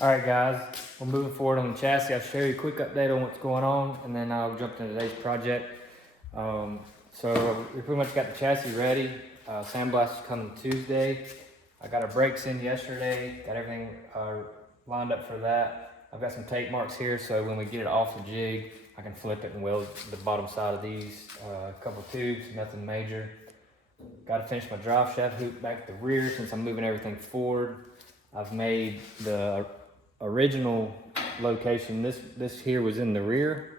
Alright guys, we're moving forward on the chassis. I'll show you a quick update on what's going on and then I'll jump into today's project. So we pretty much got the chassis ready. Sandblast is coming Tuesday. I got our brakes in yesterday, got everything lined up for that. I've got some tape marks here so when we get it off the jig, I can flip it and weld the bottom side of these. A couple tubes, nothing major. Got to finish my drive shaft hoop back at the rear since I'm moving everything forward. I've made the original location, this here was in the rear,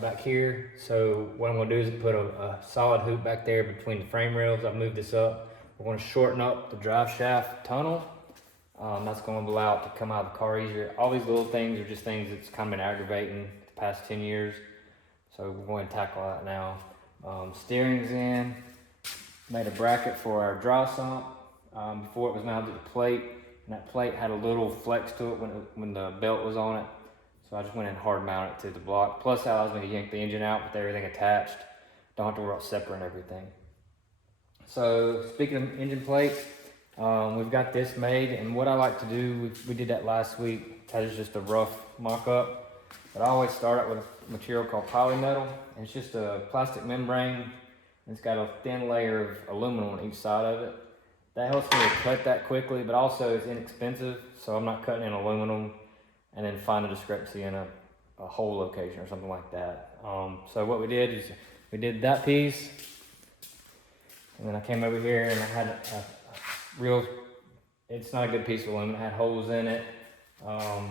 back here. So what I'm gonna do is put a solid hoop back there between the frame rails. I've moved this up. We're gonna shorten up the drive shaft tunnel. That's gonna allow it to come out of the car easier. All these little things are just things that's kind of been aggravating the past 10 years. So we're going to tackle that now. Steering's in, made a bracket for our dry sump. Before it was mounted to the plate, and that plate had a little flex to it when the belt was on it. So I just went in hard mounted to the block. Plus that allows me to yank the engine out with everything attached. Don't have to worry about separating everything. So speaking of engine plates, we've got this made, and what I like to do, we did that last week. That is just a rough mock-up. But I always start out with a material called polymetal, and it's just a plastic membrane, and it's got a thin layer of aluminum on each side of it. That helps me to cut that quickly, but also it's inexpensive, so I'm not cutting in aluminum and then find a discrepancy in a hole location or something like that. So what we did is we did that piece, and then I came over here and I had a real, it's not a good piece of aluminum, it had holes in it. I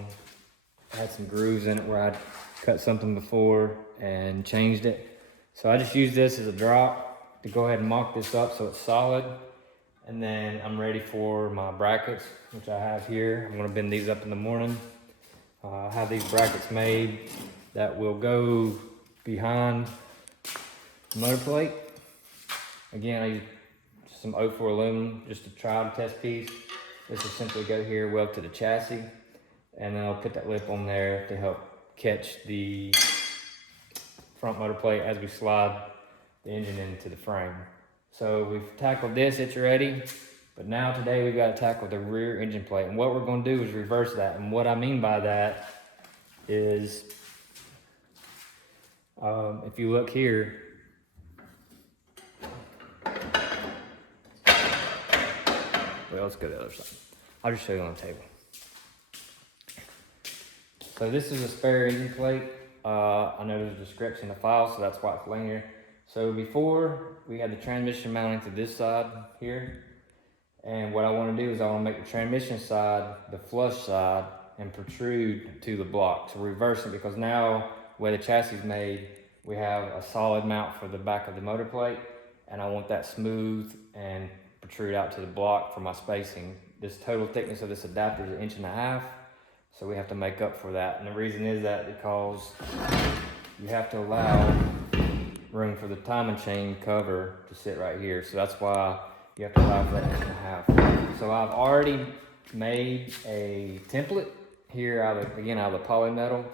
had some grooves in it where I'd cut something before and changed it. So I just used this as a drop to go ahead and mock this up so it's solid. And then I'm ready for my brackets, which I have here. I'm gonna bend these up in the morning. I have these brackets made that will go behind the motor plate. Again, I use some 04 aluminum, just a trial test piece. This will simply go here, weld to the chassis, and then I'll put that lip on there to help catch the front motor plate as we slide the engine into the frame. So we've tackled this, it's ready, but now today we've got to tackle the rear engine plate. And what we're going to do is reverse that. And what I mean by that is, if you look here, well, let's go to the other side. I'll just show you on the table. So this is a spare engine plate. I know there's a discrepancy in the file, so that's why it's laying here. So before, we had the transmission mounting to this side here. And what I want to do is I want to make the transmission side the flush side and protrude to the block. So reverse it, because now where the chassis is made, we have a solid mount for the back of the motor plate. And I want that smooth and protrude out to the block for my spacing. This total thickness of this adapter is 1.5 inches. So we have to make up for that. And the reason is that because you have to allow room for the timing chain cover to sit right here. So that's why you have to allow for that 1.5 inches. So I've already made a template here out of the polymetal,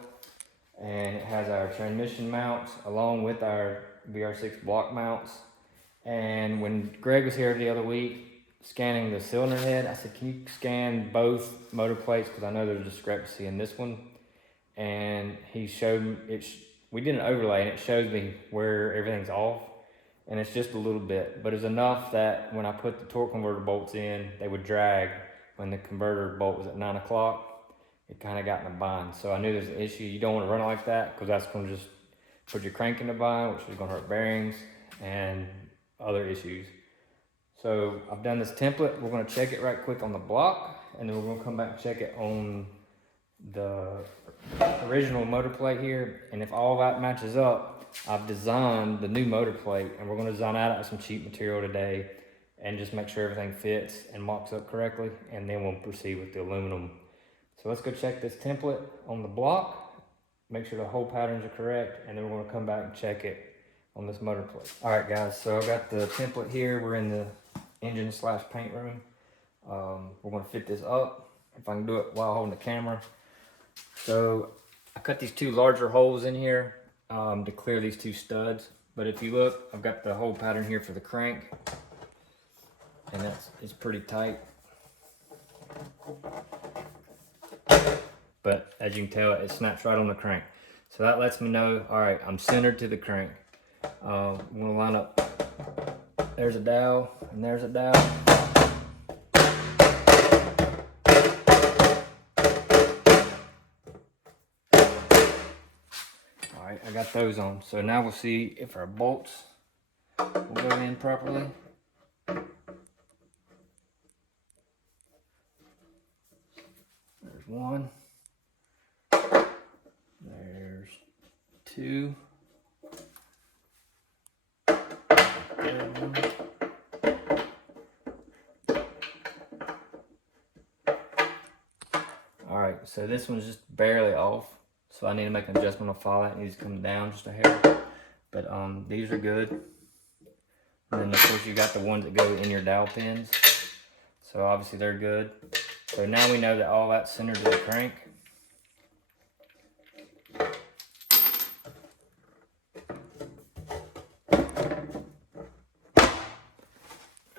and it has our transmission mounts along with our VR6 block mounts. And when Greg was here the other week scanning the cylinder head, I said, can you scan both motor plates, because I know there's a discrepancy in this one. And he showed me, we did an overlay and it shows me where everything's off, and it's just a little bit, but it's enough that when I put the torque converter bolts in, they would drag. When the converter bolt was at 9 o'clock, it kind of got in a bind. So I knew there's an issue. You don't want to run it like that, because that's going to just put your crank in a bind, which is going to hurt bearings and other issues. So I've done this template. We're going to check it right quick on the block, and then we're going to come back and check it on the original motor plate here. And if all that matches up, I've designed the new motor plate, and we're going to design that out of some cheap material today and just make sure everything fits and mocks up correctly, and then we'll proceed with the aluminum. So let's go check this template on the block, make sure the hole patterns are correct, and then we're going to come back and check it on this motor plate. All right guys, so I got the template here. We're in the engine / paint room. We're going to fit this up if I can do it while holding the camera. So I cut these two larger holes in here to clear these two studs. But if you look, I've got the hole pattern here for the crank, and it's pretty tight. but as you can tell, it snaps right on the crank. So that lets me know, all right, I'm centered to the crank. I'm gonna line up, there's a dowel, and there's a dowel. All right, I got those on. So now we'll see if our bolts will go in properly. There's one. There's two. There's one. All right, so this one's just barely off. So I need to make an adjustment on follow. It needs to come down just a hair. But these are good. And then of course you got the ones that go in your dowel pins. So obviously they're good. So now we know that all that's centered to the crank.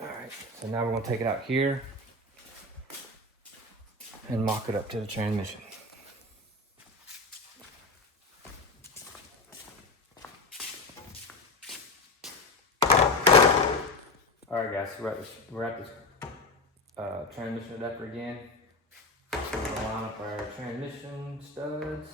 Alright, so now we're going to take it out here and mock it up to the transmission. Alright guys, so we're at this transmission adapter again. So we're going to line up our transmission studs.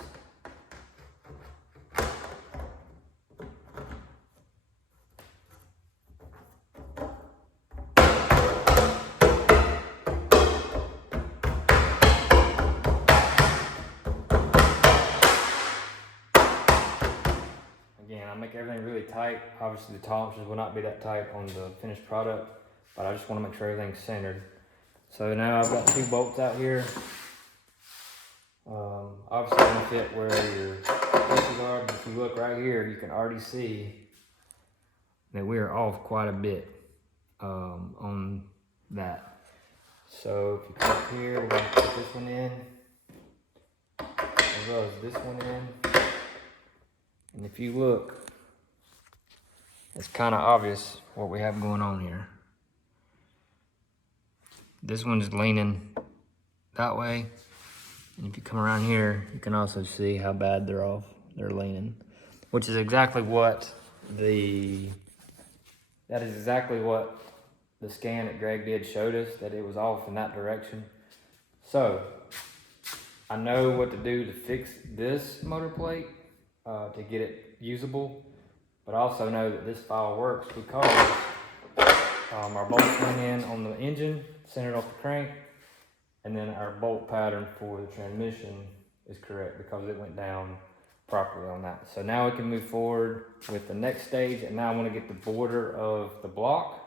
Again, I make everything really tight. Obviously the tolerances will not be that tight on the finished product, but I just want to make sure everything's centered. So now I've got two bolts out here. Obviously I'm gonna fit where your pieces are, but if you look right here, you can already see that we are off quite a bit on that. So if you come up here, we're gonna put this one in, as well as this one in. And if you look, it's kind of obvious what we have going on here. This one's leaning that way. And if you come around here, you can also see how bad they're off. They're leaning, which is exactly what that is exactly what the scan that Greg did showed us, that it was off in that direction. So I know what to do to fix this motor plate to get it usable, but I also know that this file works because our bolts went in on the engine, centered off the crank, and then our bolt pattern for the transmission is correct because it went down properly on that. So now we can move forward with the next stage, and now I want to get the border of the block,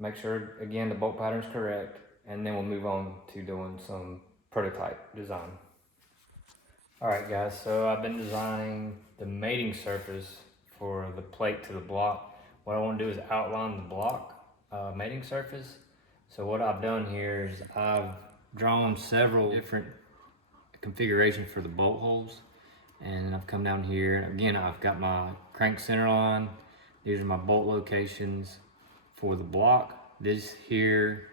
make sure again the bolt pattern is correct, and then we'll move on to doing some prototype design. All right guys, so I've been designing the mating surface for the plate to the block. What I want to do is outline the block mating surface. So what I've done here is I've drawn several different configurations for the bolt holes, and I've come down here, and again I've got my crank center line. These are my bolt locations for the block. This here,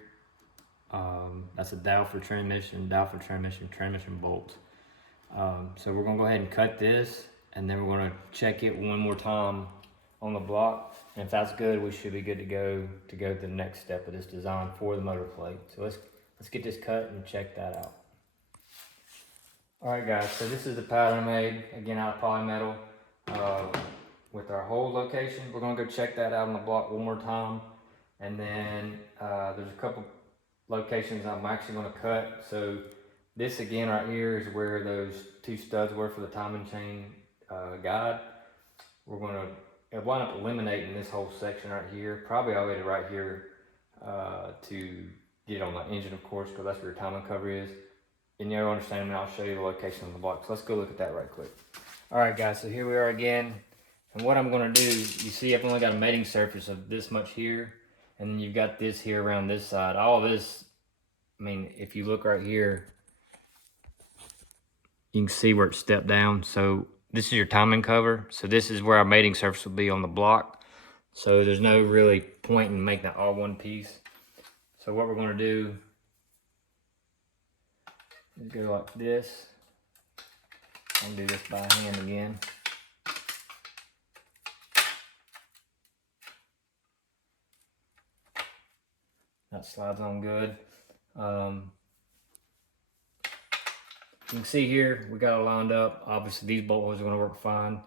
that's a dowel for transmission, transmission bolts. So we're gonna go ahead and cut this, and then we're gonna check it one more time on the block, and if that's good, we should be good to go to the next step of this design for the motor plate. So let's get this cut and check that out. All right guys, so this is the pattern made, again out of polymetal, with our hole location. We're gonna go check that out on the block one more time, and then there's a couple locations I'm actually gonna cut. So this again right here is where those two studs were for the timing chain guide. We're gonna wind up eliminating this whole section right here, probably all the way to right here to get it on the engine, of course, because that's where your timing cover is. And you'll understand, and I'll show you the location of the block. So let's go look at that right quick. All right guys, so here we are again. And what I'm gonna do, you see I've only got a mating surface of this much here, and then you've got this here around this side. All this, I mean, if you look right here, you can see where it stepped down. So this is your timing cover. So this is where our mating surface will be on the block. So there's no really point in making that all one piece. So what we're gonna do Just go like this. I'll do this by hand again. That slides on good. You can see here, we got it lined up. Obviously these bolt holes are gonna work fine.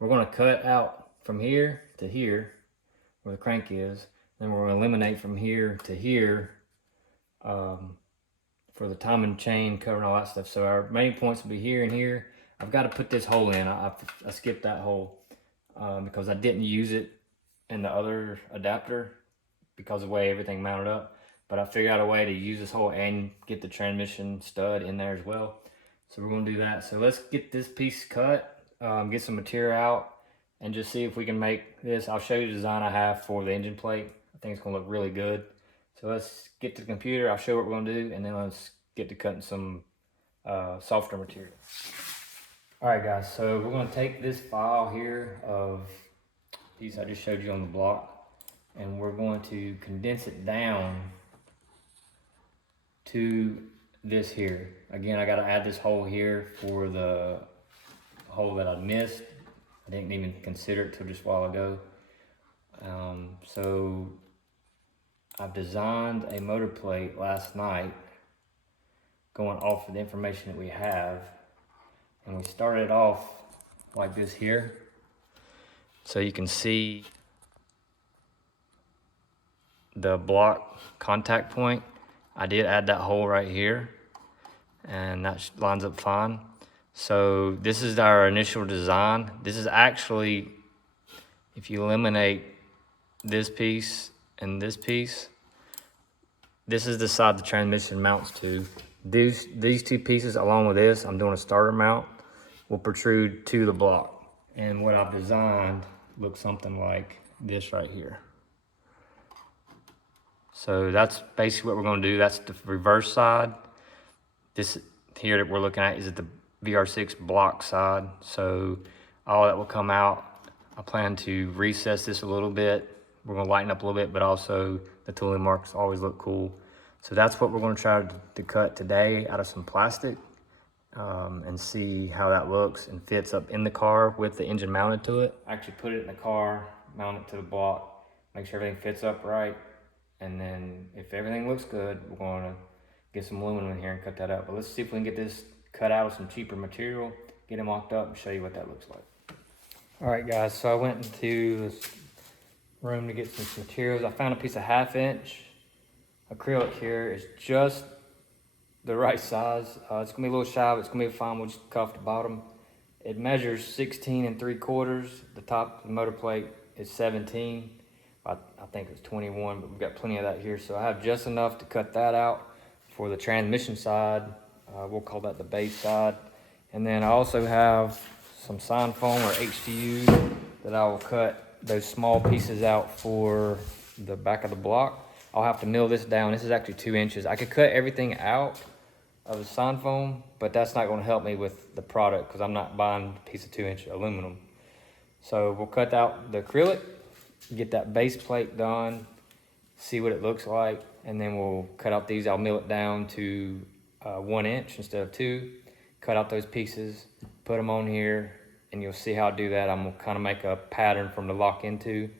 We're gonna cut out from here to here, where the crank is. Then we're gonna eliminate from here to here for the timing chain, covering all that stuff. So our main points will be here and here. I've got to put this hole in. I skipped that hole because I didn't use it in the other adapter because of the way everything mounted up. But I figured out a way to use this hole and get the transmission stud in there as well. So we're gonna do that. So let's get this piece cut, get some material out, and just see if we can make this. I'll show you the design I have for the engine plate. I think it's gonna look really good. So let's get to the computer, I'll show you what we're gonna do, and then let's get to cutting some softer material. All right guys, so we're gonna take this file here of these I just showed you on the block, and we're going to condense it down to this here. Again, I gotta add this hole here for the hole that I missed. I didn't even consider it till just a while ago. So I've designed a motor plate last night going off of the information that we have. And we started off like this here. So you can see the block contact point. I did add that hole right here, and that lines up fine. So this is our initial design. This is actually, if you eliminate this piece and this piece, this is the side the transmission mounts to. These two pieces, along with this, I'm doing a starter mount, will protrude to the block. And what I've designed looks something like this right here. So that's basically what we're gonna do. That's the reverse side. This here that we're looking at is the VR6 block side. So all that will come out. I plan to recess this a little bit. We're gonna lighten up a little bit, but also the tooling marks always look cool. So that's what we're gonna try to cut today out of some plastic and see how that looks and fits up in the car with the engine mounted to it. Actually put it in the car, mount it to the block, make sure everything fits up right. And then if everything looks good, we're gonna get some aluminum in here and cut that out. But let's see if we can get this cut out of some cheaper material, get it mocked up and show you what that looks like. All right guys, so I went into this room to get some materials. I found a piece of 1/2" acrylic here. It's just the right size. It's gonna be a little shy, but it's gonna be fine. We'll just cuff the bottom. It measures 16 3/4. The top of the motor plate is 17. I think it's 21, but we've got plenty of that here. So I have just enough to cut that out for the transmission side. We'll call that the base side. And then I also have some sign foam or HDU that I will cut those small pieces out for the back of the block. I'll have to mill this down. This is actually 2 inches. I could cut everything out of the sign foam, but that's not gonna help me with the product because I'm not buying a piece of 2-inch aluminum. So we'll cut out the acrylic, get that base plate done, see what it looks like, and then we'll cut out these. I'll mill it down to 1 inch instead of 2, cut out those pieces, put them on here, and you'll see how I do that. I'm gonna kind of make a pattern from the lock into,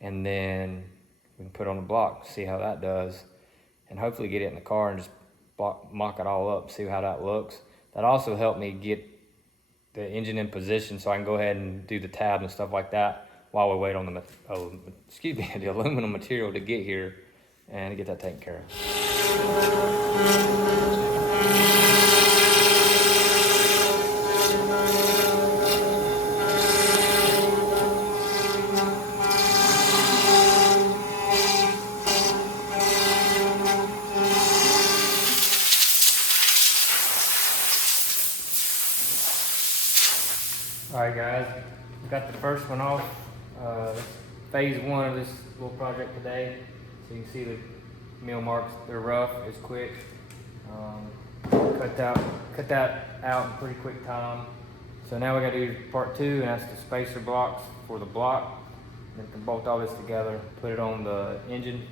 and then we can put it on the block, see how that does, and hopefully get it in the car and just mock it all up, see how that looks. That also helped me get the engine in position so I can go ahead and do the tabs and stuff like that while we wait on the, the aluminum material to get here and get that taken care of. All right guys, we got the first one off. Phase 1 of this little project today. So you can see the mill marks, they're rough, it's quick. Cut that out in pretty quick time. So now we gotta do part 2, and that's the spacer blocks for the block. Then we can bolt all this together, put it on the engine,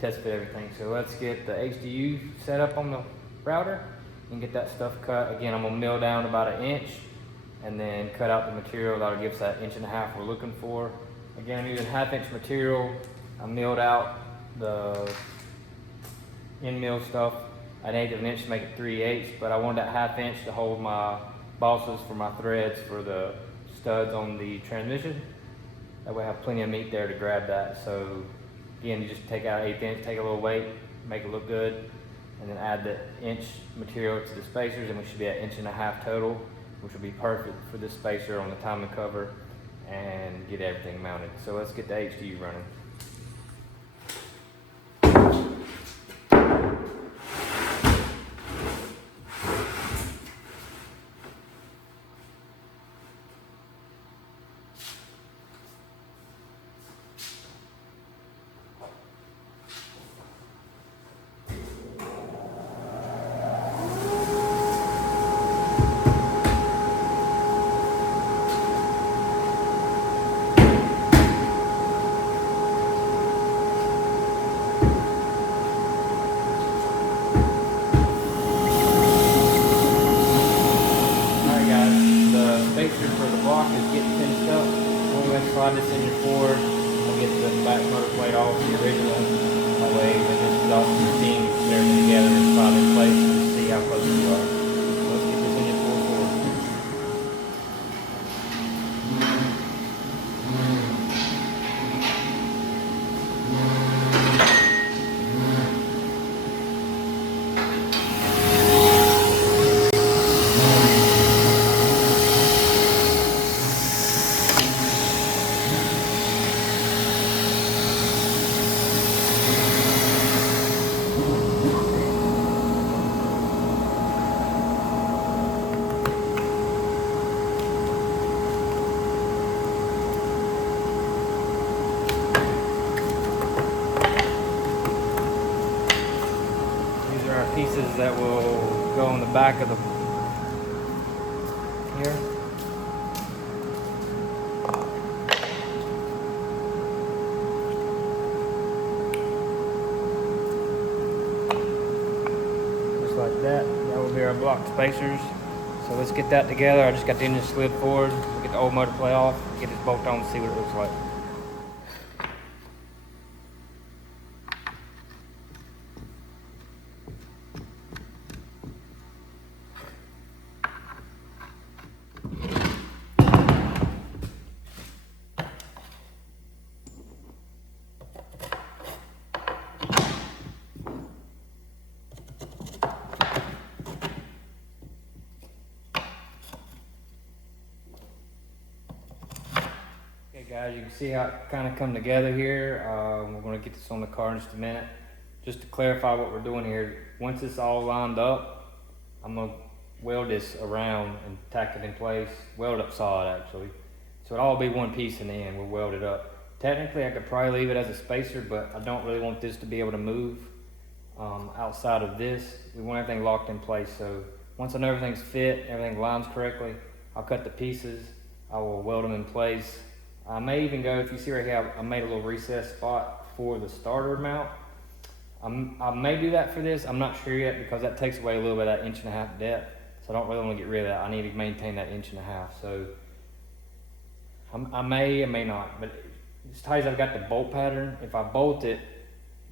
test fit everything. So let's get the HDU set up on the router, and get that stuff cut. Again, I'm gonna mill down about 1 inch and then cut out the material that'll give us that 1.5 inch we're looking for. Again, I'm using 1/2 inch material. I milled out the end mill stuff at 1/8 of an inch to make it 3/8, but I wanted that 1/2 inch to hold my bosses for my threads for the studs on the transmission. That way I have plenty of meat there to grab that. So again, you just take out 1/8 inch, take a little weight, make it look good, and then add the inch material to the spacers, and we should be at 1.5 inch total, which will be perfect for this spacer on the timing cover and get everything mounted. So let's get the HDU running. Slide this in your Ford, we'll get the back motor plate off the original. That way when this is off the steam, put everything together and slide in place and see how close you are. So let's get this in your Ford. Pieces that will go on the back of the here. Just like that. That will be our block spacers. So let's get that together. I just got the engine slid forward. We'll get the old motor plate off, get this bolt on and see what it looks like. Okay guys, you can see how it kind of come together here. We're going to get this on the car in just a minute. Just to clarify what we're doing here, once it's all lined up, I'm going to weld this around and tack it in place, weld it up solid actually. So it'll all be one piece in the end, we'll weld it up. Technically I could probably leave it as a spacer, but I don't really want this to be able to move outside of this. We want everything locked in place, so once I know everything's fit, everything lines correctly, I'll cut the pieces, I will weld them in place. I may even go, if you see right here, I made a little recess spot for the starter mount. I may do that for this, I'm not sure yet, because that takes away a little bit of that 1.5 inch depth. So I don't really want to get rid of that. I need to maintain that 1.5 inch. So I may not, but as tight as I've got the bolt pattern, if I bolt it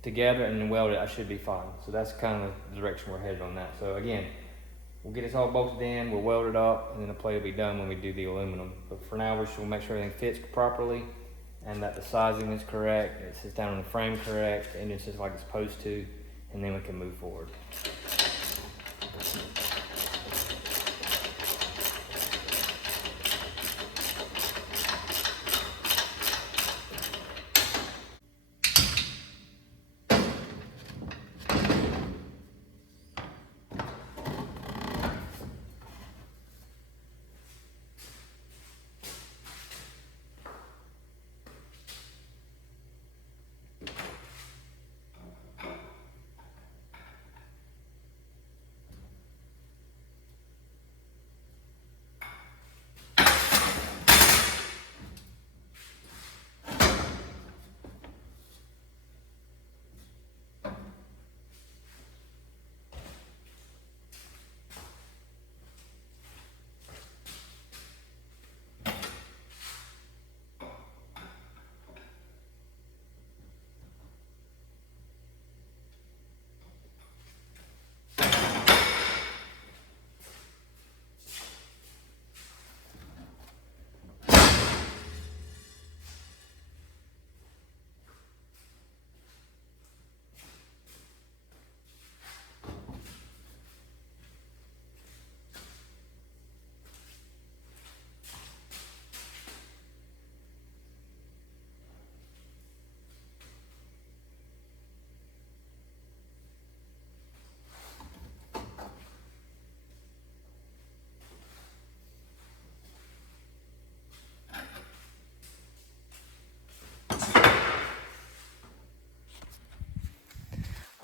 together and then weld it, I should be fine. So that's kind of the direction we're headed on that. So again, we'll get this all bolted in, we'll weld it up, and then the plate will be done when we do the aluminum. But for now, we're just gonna make sure everything fits properly and that the sizing is correct, it sits down on the frame correct, and it's just like it's supposed to, and then we can move forward.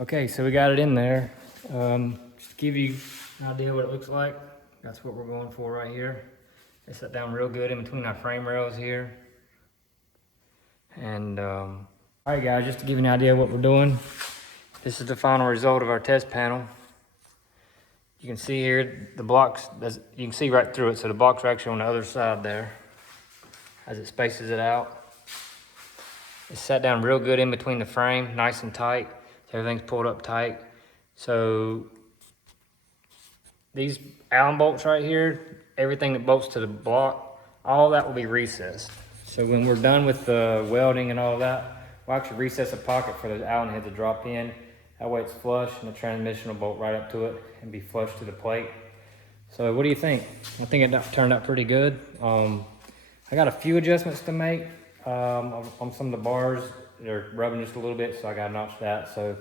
Okay, so we got it in there. Just to give you an idea what it looks like, that's what we're going for right here. It sat down real good in between our frame rails here. And all right guys, just to give you an idea of what we're doing, this is the final result of our test panel. You can see here the blocks, you can see right through it, so the blocks are actually on the other side there as it spaces it out. It's sat down real good in between the frame, nice and tight. So everything's pulled up tight. So these Allen bolts right here, everything that bolts to the block, all that will be recessed. So when we're done with the welding and all that, we'll actually recess a pocket for those Allen heads to drop in. That way it's flush and the transmission will bolt right up to it and be flush to the plate. So what do you think? I think it turned out pretty good. I got a few adjustments to make on some of the bars. They're rubbing just a little bit, so I gotta notch that. So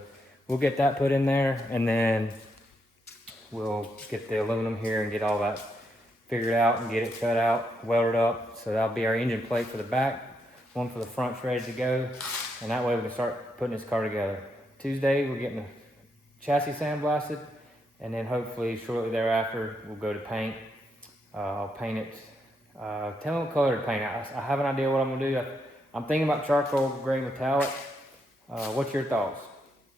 we'll get that put in there, and then we'll get the aluminum here and get all that figured out and get it cut out, welded up. So that'll be our engine plate for the back, one for the front's ready to go, and that way we can start putting this car together. Tuesday, we're getting the chassis sandblasted, and then hopefully shortly thereafter, we'll go to paint. I'll paint it. Tell me what color to paint. I have an idea what I'm gonna do. I'm thinking about charcoal gray metallic. What's your thoughts?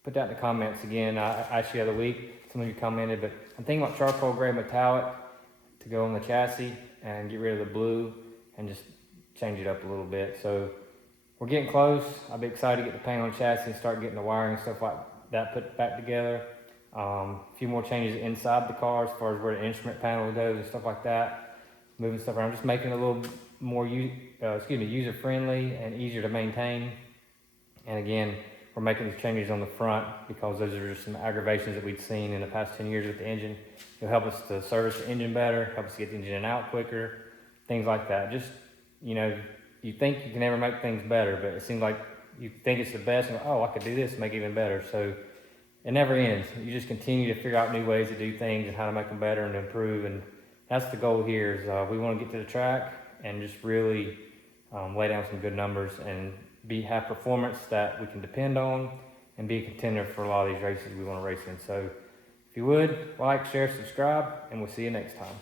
Put that in the comments again. I asked you the other week, some of you commented, but I'm thinking about charcoal gray metallic to go on the chassis and get rid of the blue and just change it up a little bit. So we're getting close. I'll be excited to get the paint on the chassis and start getting the wiring and stuff like that put back together. A few more changes inside the car as far as where the instrument panel goes and stuff like that. Moving stuff around, just making it a little more user-friendly and easier to maintain. And again, we're making these changes on the front because those are just some aggravations that we've seen in the past 10 years with the engine. It'll help us to service the engine better, help us get the engine in and out quicker, things like that. Just, you know, you think you can never make things better, but it seems like you think it's the best and oh, I could do this and make it even better. So it never ends. You just continue to figure out new ways to do things and how to make them better and improve. And that's the goal here is we want to get to the track and just really lay down some good numbers and have performance that we can depend on and be a contender for a lot of these races we want to race in. So if you would, like, share, subscribe, and we'll see you next time.